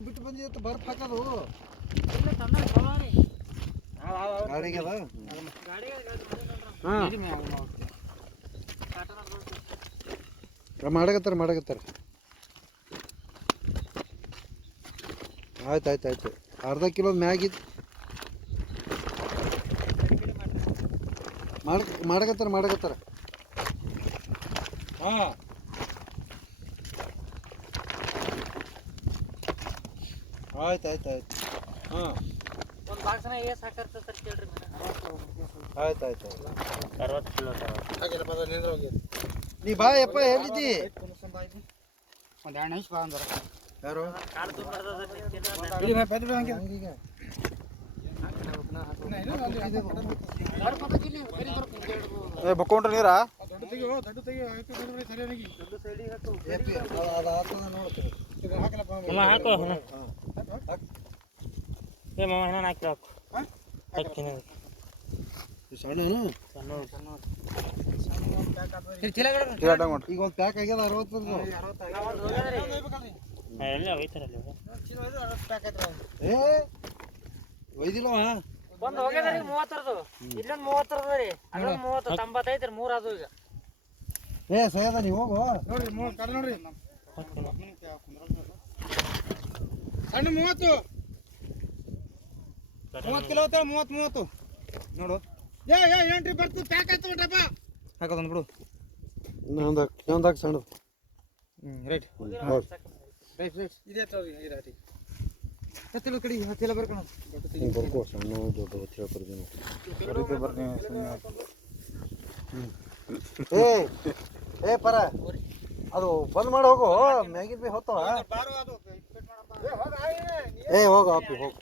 ಬಿಟ್ಟು ಬಂದಿತ್ತು ಬರ್ಫ್ ಹಾಕೋದು ಗಾಡಿಗೆ ಅದ ಮಾಡಕತ್ತಾರ ಆಯ್ತು ಅರ್ಧ ಕಿಲೋ ಮ್ಯಾಗಿತ್ತು ಮಾಡಕತ್ತಾರ ಹಾಂ ಆಯ್ತು ಹಾಂ ಒಂದು ಬಾಕ್ಸ್ನ ಎಷ್ಟು ಹಾಕಿರ್ತಾರೆ ಕೇಳ್ರಿ ಆಯ್ತು 60 ಕಿಲೋ ನೀ ಬಾ ಯಪ್ಪ ಎಲ್ಲಿದ್ದಿ ಒಂದು 2 ನಿಮಿಷ ಬಾ ಅಂದ್ರೆ ಯಾರು ಕಾಳು ತುಂಬಾರ್ದ ಬಕ್ಕೊಂಡ್ರೆ ನೀರಾ ಹಾಕು ಏ ಮಾಮ ಇನ್ನೊಂದು ಹಾಕಿ ಹಾಕು ಸಣ್ಣ ಈಗ ಒಂದು ಪ್ಯಾಕ್ ಆಗ್ಯದ 60 ಎಲ್ಲ ಒಯ್ತಾರಲ್ಲಿ ಏ ಒಯ್ದಿಲ್ಲವ ಒಂದು ಹೋಗ್ಯದ್ರಿ 30 ಇಲ್ಲೊಂದು 30 ರೀ ಅಲ್ಲೊಂದು 30 95 ರೀ 3 ಅದು ಈಗ ಏ ಸಯ್ಯದ ನೀವು ಹೋಗು ನೋಡ್ರಿ ನೋಡ್ರಿ ಸಣ್ಣ 30 ಕಿಲೋ 30 ನೋಡು ಏನ್ರಿ ಬರ್ತು ಪ್ಯಾಕ್ ಆಯ್ತು ಬಿಡ್ರಪ್ಪ ಹಾಕೋದೊಂದು ಬಿಡು ಇನ್ನೊಂದಾಗ ಸಣ್ಣ ರೈಟ್ ಇದೇ ರೈಟ್ ಹತ್ತಿರ ಕಡೆ ಹತ್ತಿರ ಬರ್ಕೊಂಡು ಬರ್ಕೋ ಸಣ್ಣ ದೊಡ್ಡ ಬರ್ತೀನಿ ಏ ಪರ ಅದು ಬಂದ್ ಮಾಡಿ ಹೋಗು ಮ್ಯಾಗಿನ ಬಿ ಹೋಗ್ತಾವ ಏ ಹೋಗು ಅಪ್ಪಿ ಹೋಗು